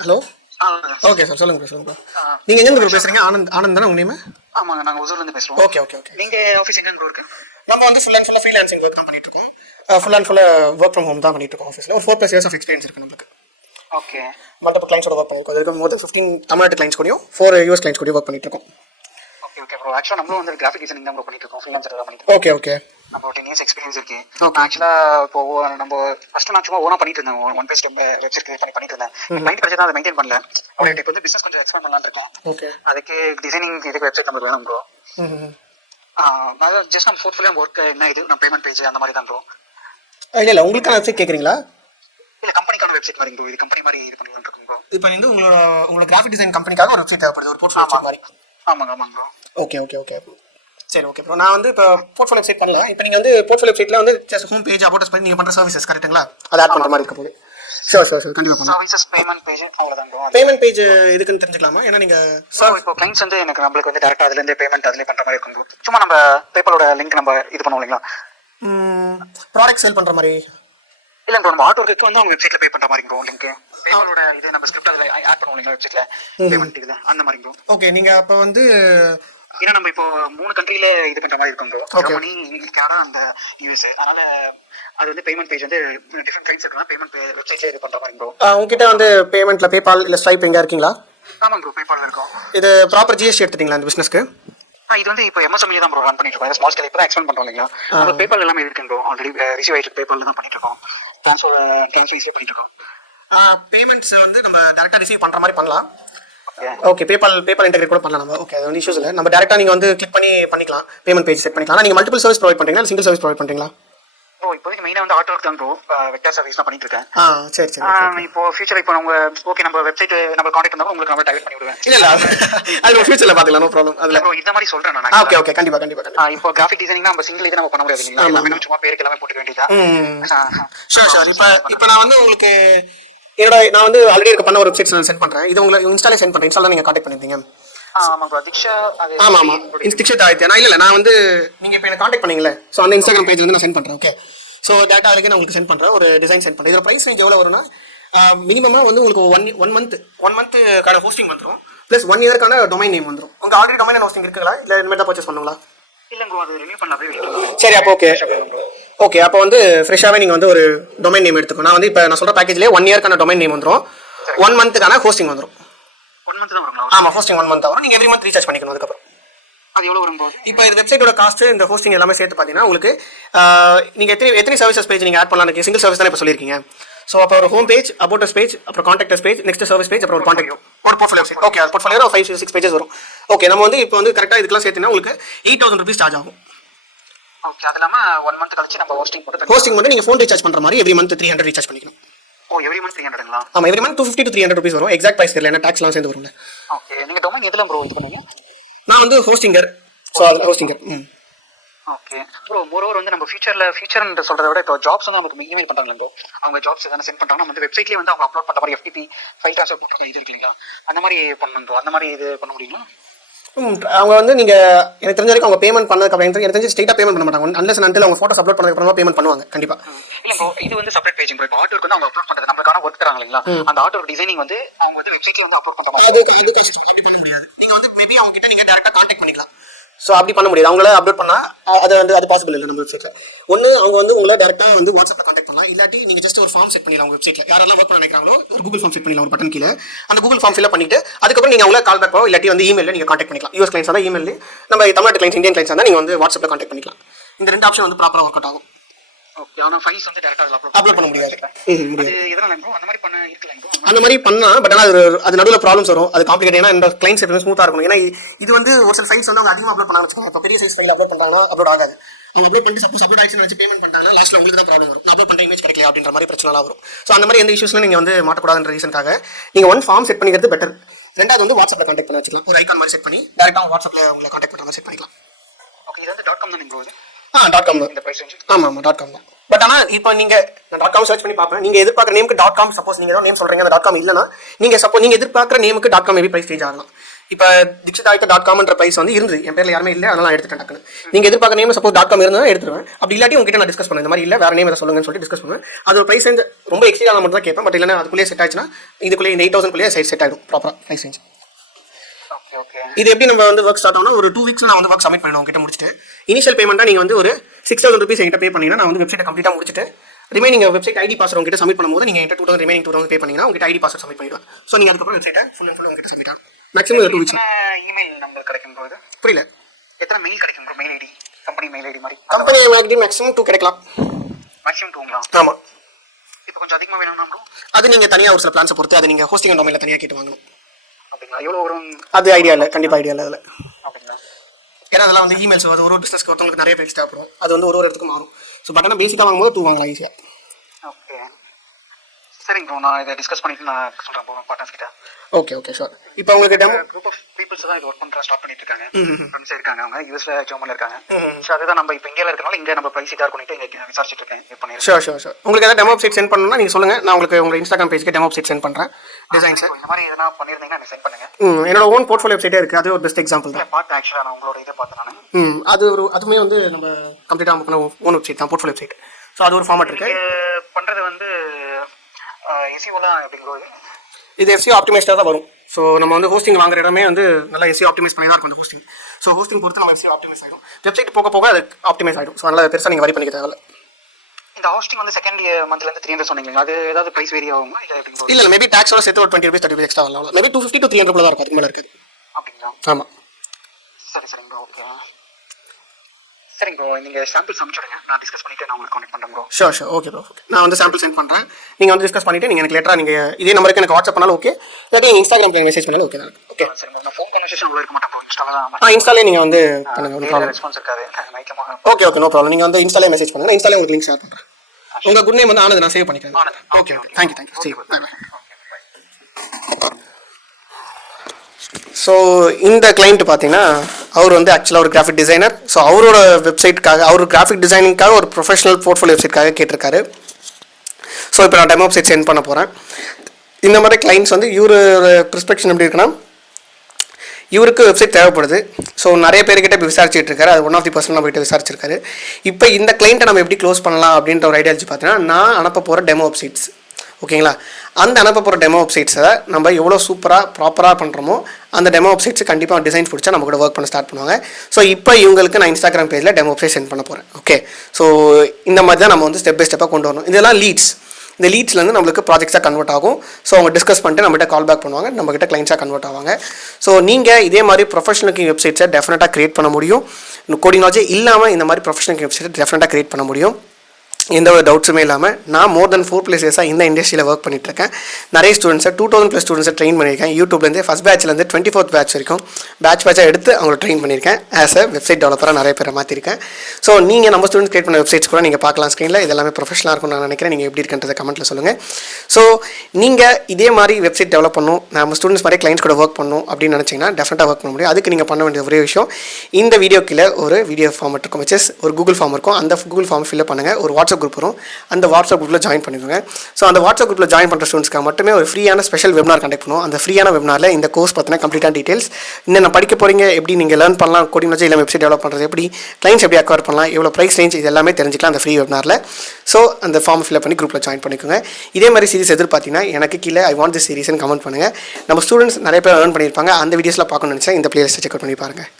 Hello. Okay sir, சொல்லுங்க bro, சொல்லுங்க bro. நீங்கள் எங்கேருந்து ப்ரோ பேசுகிறீங்க? ஆனந்த் தானே உங்கள் நேம்? ஆமாங்க, நாங்கள் ஒசூர்லேருந்து பேசுகிறோம். Okay okay okay. நீங்கள் ஆஃபீஸ் எங்கே ப்ரோ இருக்கு? நம்ம வந்து ஃபுல் அண்ட் ஃபுல்லாக ஃப்ரீலான்சிங் ஒர்க் தான் பண்ணிட்டு இருக்கோம். ஃபுல் அண்ட் ஃபுல்லாக ஒர்க் ஃப்ரம் ஹோம் தான் பண்ணிட்டு இருக்கோம். ஆஃபீஸில் ஒரு 4+ இயர்ஸ் ஆஃப் எக்ஸ்பீரியன்ஸ் இருக்குது நம்மளுக்கு. ஓகே. மல்டிபிள் கிளைண்ட்ஸோட ஒர்க் பண்ணிருக்கோம். அதுக்கு மொத்தம் 15 தமிழ்நாட்டு கிளைண்ட்ஸ் கூடயும் 4 US கிளைண்ட்ஸ் கூடயும் ஒர்க் பண்ணிட்டு இருக்கோம். Okay okay bro. ஆக்சுவலாக நம்மளும் வந்து கிராஃபிக் டிசைனிங் தான் ப்ரோ பண்ணிட்டு இருக்கோம். ஃப்ரீலான்சர் தான் பண்ணிட்டு இருக்கோம். Okay okay. நம்ம 10 இயர்ஸ் எக்ஸ்பீரியன்ஸ் இருக்கு. ஆக்சுவலாக இப்போ நம்ம ஃபர்ஸ்ட் நான் சும்மா ஓனா பண்ணிட்டு இருந்தேன். ஒன் பேஜ் வெப்சைட் கிரியேட் பண்ணிட்டு இருந்தேன். கிளைண்ட் கிடைச்சா அதை மெயின்டைன் பண்ணல. அவர்கிட்ட இப்போ வந்து பிசினஸ் கொஞ்சம் எக்ஸ்பேண்ட் பண்ணலாம்னு இருக்கேன். ஓகே. அதுக்கு டிசைனிங் இதுக்கு வெப்சைட் நமக்கு வேணும் ப்ரோ. ஜஸ்ட் நம்ம போர்ட்ஃபோலியோ ஒர்க் என்ன இது நம்ம பேமெண்ட் பேஜ் அந்த மாதிரி தான் ப்ரோ. இல்லை உங்களுக்கான வெப்சைட் கேட்குறீங்களா? இல்லை, கம்பெனிக்கான வெப்சைட் மாதிரி ப்ரோ. இது கம்பெனி மாதிரி இது பண்ணலாம்னு இருக்கும் ப்ரோ. இப்போ வந்து உங்களோட கிராஃபிக் டிசைன் கம்பெனிக்காக ஒரு வெப்சைட் தேவைப்படுது, ஒரு போர்ட்ஃபோலியோ மாதிரி. ஆமாங்க ஆமாங்க ப்ரோ. Okay okay okay. சரி ஓகே ப்ரோ. நான் வந்து இப்போ போர்ட்ஃபோலியோ வெப்சைட் பண்ணல. இப்போ நீங்கள் வந்து போர்ட்ஃபோலியோ வெப்சைட்டில் வந்து ஜஸ்ட் ஹோம் பேஜ் அபவுட் பண்ணி நீங்கள் பண்ணுற சர்வீசஸ் கரெக்ட்டுங்களா? அதை ஆட் பண்ணுற மாதிரி இருக்க போகுது. ஷோர் கண்டிப்பாக பண்ணலாம். சர்வீசஸ் பேமெண்ட் பேஜ் அவ்வளோதான் ப்ரோ. பேமெண்ட் பேஜ் எதுக்குன்னு தெரிஞ்சுக்கலாமா? ஏன்னா நீங்கள் இப்போ கிளைண்ட்ஸ் வந்து நம்மளுக்கு வந்து டேரக்டாக அதுலேருந்து பேமெண்ட் அதிலே பண்ணுற மாதிரி இருக்கும் ப்ரோ. சும்மா நம்ம பேபாலோட லிங்க் நம்ம இது பண்ணுவோம் இல்லைங்களா? ப்ராடக்ட் சேல் பண்ணுற மாதிரி இல்லை ப்ரோ. நம்ம ஆர்ட் ஒர்க்கு வந்து அவங்க வெப்சைட்டில் பே பண்ணுற மாதிரி ப்ரோ. லிங்க் பேபாலோட இது நம்ம ஸ்கிரிப்ட் அதில் ஆட் பண்ணுவோம் இல்லைங்களா வெப்சைட்டில் பேமெண்ட் இது அந்த மாதிரி ப்ரோ. ஓகே. நீங்கள் அப்போ வந்து ஏன்னா நம்ம இப்போ 3 கண்ட்ரியில இது பண்ற மாதிரி இருக்கும் ப்ரோ. ஜெர்மனி, கனடா அந்த யூஎஸ். அதனால அது வந்து பேமெண்ட் பேஜ் வந்து டிஃபரெண்ட் கைண்ட்ஸ் இருக்குனா பேமெண்ட் வெப்சைட்ல இது பண்ற மாதிரி ப்ரோ. உங்ககிட்ட வந்து பேமெண்ட்ல பேபால் இல்ல ஸ்ட்ரைப் எங்க இருக்கீங்களா? ஆமாங்க ப்ரோ, பேபால் இருக்கும். இது ப்ராப்பர் ஜிஎஸ்டி எடுத்துட்டீங்களா இந்த பிசினஸ்க்கு? இது வந்து இப்போ எம்எஸ்எம்இ தான் ப்ரோ ரன் பண்ணிட்டு இருக்கோம். ஸ்மால் ஸ்கேல் இப்போ தான் எக்ஸ்பெண்ட் பண்றோம் இல்லைங்களா? நம்ம பேபால் எல்லாமே இருக்கு ப்ரோ. ஆல்ரெடி ரிசீவ் ஆயிட்டு பேபால்ல தான் பண்ணிட்டு இருக்கோம். ட்ரான்ஸ்ஃபர் ஈஸியா பண்ணிட்டு இருக்கோம். பேமெண்ட்ஸ் வந்து நம்ம டைரக்டா ரிசீவ் பண்ற மாதிரி பண்ணலாம். ஓகே. பேபால் இன்டெகிரேட் கூட பண்ணலாம் நம்ம. ஓகே, அது வந்து இஷ்யூஸ் இல்லை. நம்ம டேரக்டா நீங்க வந்து கிளிக் பண்ணி பண்ணிக்கலாம். பேமெண்ட் பேஜ் செட் பண்ணிக்கலாம். நீங்க மல்டிபிள் சர்வீஸ் ப்ரொவைட் பண்றீங்களா இல்ல சிங்கிள் சர்வீஸ் ப்ரொவைட் பண்றீங்களா? ப்ரோ இப்போதைக்கு மெயினா வந்து ஆர்ட் ஒர்க் தான் ப்ரோ. வெக்டர் சர்வீஸ் தான் பண்ணிட்டு இருக்கேன். சரி. இப்போ ஃபியூச்சர் இப்போ நம்ம ஓகே நம்ம வெப்சைட் நம்ம கான்டாக்ட் பண்ணா உங்களுக்கு நம்ம டைப் பண்ணி விடுவேன். இல்ல அது ஃபியூச்சர்ல பாத்துக்கலாம். No problem. அதுல ப்ரோ இந்த மாதிரி சொல்றேன் நான். ஓகே கண்டிப்பா. இப்போ கிராஃபிக் டிசைனிங் நம்ம சிங்கிள் இது நம்ம பண்ண முடியாது இல்லீங்களா? எல்லாமே நம்ம சும்மா பேருக்கு எல்லாமே போட்டுக்க வேண்டியதா. ஷூர். இப்போ நான் வந்து உங்களுக்கு நான் வந்து ஆல்ரெடி இருக்க பண்ண ஒரு வெப்சைட் சென்ட் பண்றேன். இது உங்களுக்கு இன்ஸ்டாலே சென்ட் பண்றேன். இன்ஸ்டால நீங்க கான்டாக்ட் பண்ணிருந்தீங்க. ஆமா ப்ரோ. திக்ஷா அது ஆமா திக்ஷா ஆயிடுச்சு. நான் வந்து நீங்க இப்போ என்ன கான்டாக்ட் பண்ணீங்களே, ஸோ அந்த இன்ஸ்டாகிராம் பேஜ் வந்து நான் சென்ட் பண்றேன். ஓகே. ஸோ டேட்டா வரைக்கும் நான் உங்களுக்கு சென்ட் பண்றேன். ஒரு டிசைன் சென்ட் பண்றேன். இதோட பிரைஸ் ரேஞ்ச் எவ்வளவு வரும்னா மினிமமா வந்து உங்களுக்கு ஒன் மந்த்க்கான ஹோஸ்டிங் வந்துடும். ப்ளஸ் 1 இயர்க்கான டொமைன் நேம் வந்துடும். உங்க ஆல்ரெடி டொமைன் ஹோஸ்டிங் இருக்குங்களா இல்ல இனிமேல் தான் பர்ச்சேஸ் பண்ணுங்களா? இல்ல ப்ரோ, அது ரினியூ பண்ண அப்படியே விட்டுருங்க. சரி அப்போ ஓகே. அப்போ வந்து ஃப்ரெஷ்ஷாவே நீங்க வந்து ஒரு டொமைன் நேம் எடுத்துக்கணும். நான் வந்து இப்போ நான் சொல்ற பேக்கேஜ்லேயே 1 இயர்க்கான டொமைன் நேம் வந்துடும். 1 மந்த்க்கான ஹோஸ்டிங் வந்துடும். 1 மந்த் தான் வருங்களா? ஆமா, ஹோஸ்டிங் 1 மந்த் வரும். நீங்க எவ்ரி மந்த் ரீசார்ஜ் பண்ணிக்கணும். அதுக்கப்புறம் அது எவ்வளவு வரும் ப்ரோ? இப்போ இந்த வெப்சைட்டோட காஸ்ட் இந்த ஹோஸ்டிங் எல்லாமே சேர்த்து பார்த்தீங்கன்னா உங்களுக்கு நீங்க எத்தனை சர்வீசஸ் பேஜ் நீங்க ஆட் பண்ணலாம் இருக்கீங்க? சிங்கிள் சர்வீஸ் தானே இப்போ சொல்லியிருக்கீங்க. ஸோ அப்போ ஒரு ஹோம் பேஜ், அபவுட் பேஜ், அப்புறம் contacts page, next service page, அப்புறம் ஒரு கான்டாக்ட் ஒரு போர்ட்ஃபோலியோ வெப்சைட். ஓகே. அது போர்ட்ஃபோலியோ 5-6 பேஜஸ் வரும். ஓகே. நம்ம வந்து இப்போ வந்து கரெக்டாக இதுக்கெல்லாம் சேர்த்துனா உங்களுக்கு 8,000 rupees சார்ஜ் ஆகும். ஓகே. அது இல்லாம 1 மந்த் கழிச்சு நம்ம ஹோஸ்டிங் வந்து நீங்க ஃபோன் ரீசார்ஜ் பண்ற மாதிரி எவ்ரி மந்த் 300 ரீசார்ஜ் பண்ணிக்கணும். எவ்ரி மந்த் 300ங்களா? ஆமா, எவ்ரி மந்த் 250 to 300 rupees வரும். எக்ஸாக்ட் பிரைஸ் தெரியல, என்ன டாக்ஸ்லாம் சேர்ந்து வரும்ல. ஓகே. நீங்க டொமைன் எதுல ப்ரோ இது பண்ணுவீங்க? நான் வந்து ஹோஸ்டிங்கர். ஸோ அது ஹோஸ்டிங்கர். Okay bro. மோரோவர் வந்து நம்ம ஃபியூச்சர்ன்ற சொல்றத விட இப்போ ஜாப்ஸ் வந்து நமக்கு இமெயில் பண்றாங்க ப்ரோ. அவங்க ஜாப்ஸ் எதனா சென்ட் பண்றாங்க, நம்ம வந்து வெப்சைட்லயே வந்து அவங்க அப்லோட் பண்ற மாதிரி FTP ஃபைல் ட்ரான்ஸ்ஃபர் போட்டுருக்க இது இருக்குங்களா? அந்த மாதிரி பண்ணணும் ப்ரோ. அந்த மாதிரி இது பண்ண முடியுமா? அவங்க வந்து நீங்க எனக்கு தெரிஞ்ச வரைக்கும் அவங்க பேமெண்ட் பண்ணதுக்கு அப்புறம் எனக்கு தெரிஞ்சு ஸ்ட்ரெயிட்டா பேமெண்ட் பண்ண மாட்டாங்க. அன்லெஸ் அண்ட் அன்டில் அவங்க போட்டோஸ் அப்லோட் பண்ணதுக்கு அப்புறமா பேமெண்ட் பண்ணுவாங்க கண்டிப்பா. இல்ல ப்ரோ, இது வந்து செப்பரேட் பேஜ் ப்ரோ. இப்போ ஆர்ட் ஒர்க் வந்து அவங்க அப்லோட் பண்றது நமக்கான ஒர்க் தராங்க இல்லைங்களா? அந்த ஆர்ட் ஒர்க் டிசைனிங் வந்து அவங்க வந்து வெப்சைட்ல வந்து அப்லோட் பண்ற மாதிரி அது பண்ண முடியாது. நீங்க வந்து மேபி அவங்க கிட்ட நீங்க டைரக்டா கான்டாக்ட் பண்ணிக்கலாம். ஸோ அப்படி பண்ண முடியாது. அவங்கள அப்லோட் பண்ணா அது பாசிபிள் இல்லை நம்ம வெப்சைட்ல. ஒன்று அவங்க வந்து உங்களை டேரக்டா வந்து வாட்ஸ்அப்ல கான்டாக்ட் பண்ணலாம். இல்லாட்டி நீங்க ஜஸ்ட் ஒரு ஃபார்ம் செட் பண்ணிடலாம். உங்க வெப்சைட்ல யாரெல்லாம் ஒர்க் பண்ண நினைக்கிறாங்களோ ஒரு கூகுள் ஃபார்ம் செட் பண்ணிடலாம். ஒரு பட்டன் கீழே அந்த கூகுள் ஃபார்ம் ஃபில் பண்ணிட்டு அதுக்கப்புறம் நீங்க அவங்கள கால் பேக் பண்ணோ இல்லாட்டி வந்து இமெயில நீங்க கான்டாக்ட் பண்ணிக்கலாம். US கிளைண்ட்ஸ் தான் இமெயில், நம்ம தமிழ்நாட்டு கிளைண்ட்ஸ், இந்தியன் கிளைண்ட்ஸ் தான் நீங்க வந்து வாட்ஸ்அப்ல கான்டாக்ட் பண்ணிக்கலாம். இந்த 2 ஆப்ஷன் வந்து ப்ராப்பரா ஒர்க் அவுட் ஆகும். ஓகே. ஆனா ஃபைல்ஸ் வந்து டைரக்டா அப்லோட் பண்ண முடியாது. அது எதனால ப்ரோ அந்த மாதிரி பண்ண இருக்கலாம் ப்ரோ? அந்த மாதிரி பண்ணா பட் ஆனால் அது நடுவில் ப்ராப்ளம்ஸ் வரும். அது காம்ப்ளிகேட். ஏன்னா இந்த கிளைண்ட்ஸ் எப்பவுமே ஸ்மூத்தாக இருக்கணும். ஏன்னா இது வந்து ஒரு சில ஃபைல்ஸ் வந்து அவங்க அதிகமாக அப்லோட் பண்ணாங்கன்னு வச்சுக்கோங்க. இப்போ பெரிய சைஸ் ஃபைல் அப்லோட் பண்ணுறாங்கன்னா அப்லோட் ஆகாது. அவங்க அப்லோட் பண்ணி சப்போஸ் அப்லோட் ஆயிடுச்சுன்னு வச்சு பேமெண்ட் பண்ணாங்கன்னா லாஸ்ட்டில் உங்களுக்கு தான் ப்ராப்ளம் வரும். நான் அப்லோட் பண்ணுற இமேஜ் கிடைக்கல அப்படின்ற மாதிரி பிரச்சனைலாம் வரும். ஸோ அந்த மாதிரி எந்த இஷ்யூஸ்லாம் நீங்கள் வந்து மாட்டக்கூடாதுன்ற ரீசனுக்காக நீங்கள் ஒன் ஃபார்ம் செட் பண்ணிக்கிறது பெட்டர். ரெண்டாவது வந்து வாட்ஸ்அப்பில் கான்டாக்ட் பண்ணி வச்சுக்கலாம். ஒரு ஐகான் மாதிரி செட் பண்ணி டேரெக்டாக வாட்ஸ்அப்பில் உங்களை கான்டாக்ட் பண்ணுற மாதிரி செட் பண்ணிக்கலாம். ஓகே. இது வந்து .com தான் ப்ரோ? இது .com தான். இந்த பிரைஸ் ரேஞ்ச்? ஆமாம் .com தான். பட் ஆனால் இப்போ நீங்கள் நான் .com சர்ச் பண்ணி பார்ப்பேன். நீங்கள் எதிர்பார்க்குற நேமுக்கு .com சப்போஸ் நீங்கள் ஏதோ நேம் சொல்கிறீங்க அந்த .com இல்லைனா நீங்கள் எதிர்பார்க்குற நேமுக்கு .com மேபி ப்ரைஸ் சேஞ்ச் ஆகலாம். இப்போ dixitaditya.comன்ற ப்ரைஸ் வந்து இருந்து என் பேரில் யாருமே இல்லை, அதனால நான் எடுத்துட்டேன் டக்குன்னு. நீங்கள் எதிர்பார்க்க நேம் சப்போஸ் .com இருந்தால் எடுத்துருவேன். அப்படி இல்லாட்டி உங்ககிட்ட நான் டிஸ்கஸ் பண்ணுவேன், இந்த மாதிரி இல்லை வேறு நேம் எதாவது சொல்லுங்கன்னு சொல்லிட்டு டிஸ்கஸ் பண்ணுவேன். அது ஒரு ப்ரைஸ் ரேஞ்ச் ரொம்ப எக்ஸ்ட்ரா மட்டும் தான் கேட்பேன். பட் இல்லைன்னா அதுக்குள்ளேயே செட் ஆச்சுன்னா இதுக்குள்ளேயே இந்த 8,000 செட் ஆகிடும் ப்ராப்பராக ப்ரைஸ் ரேஞ்ச். இது எப்படி நம்ம வந்து ஒர்க் ஸ்டார்ட் ஆகணும், ஒரு 2 வீக்ஸ் நான் வந்து ஒர்க் சப்மிட் பண்ணணும் உங்ககிட்ட முடிச்சுட்டு. இனிஷியல் பேமெண்ட்டாக நீங்கள் வந்து ஒரு 6,000 rupees என்கிட்ட பே பண்ணிங்கன்னா நான் வந்து வெப்சைட்டை கம்ப்ளீட்டாக முடிச்சுட்டு ரிமைனிங் வெப்சைட் ஐடி பாஸ்வேர்ட் உங்ககிட்ட சப்மிட் பண்ணும்போது நீங்கள் என்கிட்ட 2,000 பே பண்ணிங்கன்னா உங்ககிட்ட ஐடி பாஸ்வேர்ட் சப்மிட் பண்ணிடுவேன். ஸோ நீங்கள் அதுக்கப்புறம் வெப்சைட்டை ஃபுல் அண்ட் ஃபுல் உங்ககிட்ட சப்மிட் ஆகும். Maximum 2 weeks. இமெயில் நம்பர் கிடைக்கும் போது புரியல, எத்தனை மெயில் கிடைக்கும்? Mail ID, company mail ID மாதிரி. கம்பெனி ஐடி மேக்ஸிமம் 2 கிடைக்கலாம். மேக்ஸிமம் 2ங்களா? ஆமாம். இப்போ கொஞ்சம் அதிகமாக வேணும்னா அது நீங்கள் தனியாக ஒரு சில பிளான்ஸை பொறுத்து அது நீங்கள் ஹோஸ்டிங் அண்ட் டொமைனில் தனியாக கேட்டு வாங்கணும். அப்படிங்களா? எவ்வளோ வரும்? அது ஐடியா இல்லை, கண்டிப்பாக ஐடியா இல்லை அதில். அப்படிங்களா? ஏன்னா அதெல்லாம் வந்து இமெயில்ஸ் அது ஒரு பிஸ்னஸ்க்கு ஒருத்தவங்களுக்கு நிறைய பேர் தேவைப்படும். அது வந்து ஒரு இடத்துக்கு மாறும். ஸோ பட் ஆனால் பேசிக்காக வாங்கும்போது 2 வாங்கலாம் ஈஸியாக. ஓகே சரிங்க ப்ரோ, நான் இதை டிஸ்கஸ் பண்ணிட்டு நான் சொல்கிறேன் ப்ரோ பார்ட்னர்ஸ் கிட்ட. Okay sure. இப்போ உங்களுக்கு டெமோ குரூப் ஆஃப் பீப்புள்ஸ் தான் இது ஒர்க் பண்ணுற ஸ்டார்ட் பண்ணிட்டு இருக்காங்க. ஃப்ரெண்ட்ஸ் இருக்காங்க, அவங்க யூஎஸ்ல ஜெர்மனில் இருக்காங்க. ஸோ அதுதான் நம்ம இப்போ இந்தியாவில் இருக்கனால இங்கே நம்ம ப்ரைஸ் இதாக பண்ணிட்டு இங்கே விசாரிச்சுட்டு இருக்கேன். இது பண்ணிடுறேன். ஷோர். உங்களுக்கு ஏதாவது டெமோ வெப்சைட் சென்ட் பண்ணணும்னா நீங்கள் சொல்லுங்கள், நான் உங்களுக்கு உங்கள் இன்ஸ்டாகிராம் பேஜ்க்கு டெமோ வெப்சைட் சென்ட் பண்ணுறேன். டிசைன்ஸ் இந்த மாதிரி எதனா பண்ணியிருந்தீங்கன்னா எனக்கு சென்ட் பண்ணுங்க. என்னோட ஓன் போர்ட்ஃபோலியோ வெப்சைட்டே இருக்குது, அது ஒரு பெஸ்ட் எக்ஸாம்பிள் தான். பார்த்து ஆக்சுவலாக நான் உங்களோட இதை பார்த்தேன் நான். அதுவுமே வந்து நம்ம கம்ப்ளீட்டாக பண்ண ஓன் வெப்சைட் தான், போர்ட்ஃபோலியோ வெப்சைட். ஸோ அது ஒரு ஃபார்மேட் இருக்குது. பண்ணுறது வந்து எஸ்இஓலாம் எப்படிங்கிறது? இது எஸ்இஓ ஆப்டிமைஸ்டாக தான் வரும். ஸோ நம்ம வந்து ஹோஸ்டிங் வாங்குற இடமே வந்து நல்லா எஸ்இஓ ஆப்டிமைஸ் பண்ணி தான் இருக்கும் அந்த ஹோஸ்டிங். ஸோ ஹோஸ்டிங் பொறுத்து நம்ம எஸ்இஓ ஆப்டிமைஸ் ஆகிடும், வெப்சைட் போக போக அது ஆப்டிமைஸ் ஆகிடும். ஸோ அதனால் பெருசாக நீங்கள் வரி பண்ணிக்க தேவையில்ல. இந்த ஹோஸ்டிங் வந்து செகண்ட் மந்த்லேருந்து 300 சொன்னீங்க, அது ஏதாவது ப்ரைஸ் வேரி ஆகுமா இல்லை எப்படிங்க? இல்லை மேபி டேக்ஸோட சேர்த்து ஒரு 20 rupees 30 rupees எக்ஸ்ட்ரா வரலாம். மேபி 250 to 300 தான் இருக்கும், அதுக்கு மேலே இருக்குது. அப்படிங்களா? ஆமாம். சரிங்க ப்ரோ. ஓகே சரிங்க ப்ரோ, நீங்கள் சாம்பிள்ஸ் அனுப்பிச்சுடுங்க, நான் டிஸ்கஸ் பண்ணிவிட்டு நான் உங்களுக்கு கான்டெக்ட் பண்ணுறேன் ப்ரோ. Sure okay bro. நான் வந்து சாம்பிள் சென்ட் பண்ணுறேன், நீங்கள் வந்து டிஸ்கஸ் பண்ணிவிட்டு நீங்கள் எனக்கு லேட்டராக நீங்கள் இதே நம்பருக்கு எனக்கு வாட்ஸ்அப் பண்ணாலும் ஓகே, இல்லாட்டி நீங்கள் இன்ஸ்டாகிராம் மெசேஜ் பண்ணாலும் ஓகே தான். ஓகே சரி ப்ரோ, நான் ஃபோன் கன்வர்சேஷன் உள்ள இருக்க மாட்டேன் ப்ரோ, இன்ஸ்டாவில் இன்ஸ்டாலே நீங்கள் வந்து பண்ணுங்கள், ஒன்றும் ப்ராப்ளம். ரெஸ்பான்ஸ் இருக்காது நைட்லமாக. Okay no problem. நீங்கள் வந்து இன்ஸ்டாலே மெசேஜ் பண்ணுங்கள், நான் இன்ஸ்டாலே உங்களுக்கு லிங்க் ஷேர் பண்ணுறேன். உங்கள் குட் நேம் வந்து ஆனது, நான் சேவ் பண்ணிக்கிறேன். ஓகே தேங்க்யூ சரி பாய். ஸோ இந்த கிளைண்ட் பார்த்தீங்கன்னா அவர் வந்து ஆக்சுவலாக ஒரு கிராஃபிக் டிசைனர். ஸோ அவரோட வெப்சைட்டுக்காக, அவர் கிராஃபிக் டிசைனிங்காக ஒரு ப்ரொஃபஷனல் போர்ட்ஃபோலியோ வெப்சைட்காக கேட்டிருக்காரு. ஸோ இப்போ நான் டெமோ வெப்சைட் சென்ட் பண்ண போகிறேன். இந்த மாதிரி கிளைண்ட்ஸ் வந்து இவரோட ப்ரிஸ்பெக்ஷன் எப்படி இருக்குன்னா, இவருக்கு வெப்சைட் தேவைப்படுது. ஸோ நிறைய பேர்கிட்ட இப்போ விசாரிச்சுட்டு இருக்காரு, அது ஒன் ஆஃப் தி பர்சன் நம்ம கிட்ட விசாரிச்சிருக்காரு. இப்போ இந்த கிளைண்ட்டை நம்ம எப்படி க்ளோஸ் பண்ணலாம் அப்படின்ற ஒரு ஐடியாலஜி பார்த்தீங்கன்னா, நான் அனுப்ப போகிற டெமோ வெப்சைட்ஸ் ஓகேங்களா, அந்த அனுப்ப போகிற டெமோ வெப்சைட்ஸை நம்ம எவ்வளோ சூப்பராக ப்ராப்பராக பண்ணுறோமோ அந்த டெமோ வெப்சைட்ஸ் கண்டிப்பாக டிசைன்ஸ் பிடிச்சா நம்ம கூட ஒர்க் பண்ண ஸ்டார்ட் பண்ணுவாங்க. ஸோ இப்போ இவங்களுக்கு நான் இன்ஸ்டாகிராம் பேஜில் டெமோ வெப்சைட் சென்ட் பண்ண போகிறேன். ஓகே, ஸோ இந்த மாதிரி தான் நம்ம வந்து ஸ்டெப் பை ஸ்டெப்பாக கொண்டு வரணும். இதெல்லாம் லீட்ஸ். இந்த லீட்ஸ்லேருந்து நம்மளுக்கு ப்ராஜெக்ட்ஸாக கன்வெர்ட் ஆகும். ஸோ அவங்க டிஸ்கஸ் பண்ணிட்டு நம்மகிட்ட கால் பேக் பண்ணுவாங்க, நம்மகிட்ட கிளைண்ட்ஸாக கன்வெர்ட் ஆவாங்க. ஸோ நீங்கள் இதே மாதிரி ப்ரொஃபஷனல் வெப்சைட்ஸை டெஃபினட்டாக க்ரியேட் பண்ண முடியும். கோடிங் நாலேஜ் இல்லாமல் இந்த மாதிரி ப்ரொஃபஷனல் வெப்சைட்டை டெஃபினட்டாக க்ரியேட் பண்ண முடியும், எந்த ஒரு டவுட்ஸுமே இல்லாமல். நான் மோர் தென் 4 places இந்த இண்டஸ்ட்ரியில் ஒர்க் பண்ணிட்டுருக்கேன். நிறைய ஸ்டூடெண்ட்ஸை 2000+ ஸ்டூடெண்ட்ஸை ட்ரெயின் பண்ணியிருக்கேன். யூடியூப்லேருந்து ஃபஸ்ட் பேட்ச்லேருந்து 24th பேட்ச் வரைக்கும் பேட்சாக எடுத்து அவங்களை ட்ரெயின் பண்ணியிருக்கேன். ஆஸ் அ வெப்சைட் டெவலப்பராக நிறைய பேரை மாற்றிருக்கேன். ஸோ நீங்கள் நம்ம ஸ்டூடெண்ட்ஸ் கிரியேட் பண்ண வெப்சைட்ஸ் கூட நீங்கள் பார்க்கலாம் ஸ்க்ரீனில். இது எல்லாமே ப்ரொஃபஷனலாக இருக்கும்னு நான் நினைக்கிறேன். நீங்கள் எப்படி இருக்குன்றதை கமெண்ட்டில் சொல்லுங்கள். ஸோ நீங்கள் இதே மாதிரி வெப்சைட் டெவலப் பண்ணணும், நம்ம ஸ்டூடெண்ட்ஸ் மாதிரி கிளைண்ட்ஸ் கூட ஒர்க் பண்ணணும் அப்படின்னு நினச்சிங்கன்னா டெஃபினட்டாக ஒர்க் பண்ண முடியும். அதுக்கு நீங்கள் பண்ண வேண்டிய ஒரே விஷயம், இந்த வீடியோ கீழே ஒரு வீடியோ ஃபார்ம் இருக்கும், வச்சு ஒரு கூகுள் ஃபார்ம் இருக்கும். அந்த கூகுள் ஃபார்ம் ஃபில்அப் பண்ணுங்கள். ஒரு வாட்ஸ்அப் குரூப் வரும், அந்த வாட்ஸ்அப் குரூப்பில் ஜாயின் பண்ணிடுங்க. ஸோ அந்த வாட்ஸ்அப் குரூப்பில் ஜாயின் பண்ணுற ஸ்டூடெண்ட்ஸ்க்காக மட்டுமே ஒரு ஃப்ரீயான ஸ்பெஷல் வெபினார் கண்டக்ட் பண்ணுவோம். அந்த ஃப்ரீயான வெபினாரில் இந்த கோர்ஸ் பற்றின கம்ப்ளீட்டான டீட்டெயில்ஸ், என்னென்ன படிக்க போகிறீங்க, எப்படி நீங்கள் லேர்ன் பண்ணலாம், கோடிங் நாலேஜ் இல்லை வெப்சைட் டெவலப் பண்ணுறது எப்படி, கிளைண்ட்ஸ் எப்படி அக்வயர் பண்ணலாம், எவ்வளோ ப்ரைஸ் ரேஞ்ச், இது எல்லாமே தெரிஞ்சிக்கலாம் அந்த ஃப்ரீ வெபினாரில். ஸோ அந்த ஃபார்ம் ஃபில்அப் பண்ணி குரூப்பில் ஜாயின் பண்ணிக்கோங்க. இதே மாதிரி சீரிஸ் எதிர்பார்த்தீங்கன்னா எனக்கு கீழே ஐ வாண்ட் திஸ் சீரிஸ்னு கமெண்ட் பண்ணுங்கள். நம்ம ஸ்டூடெண்ட்ஸ் நிறைய பேர் ஏர்ன் பண்ணியிருப்பாங்க, அந்த வீடியோஸில் பார்க்கணும்னு நினச்சா இந்த பிளேலிஸ்ட்டை செக் அவுட் பண்ணி பாருங்கள்.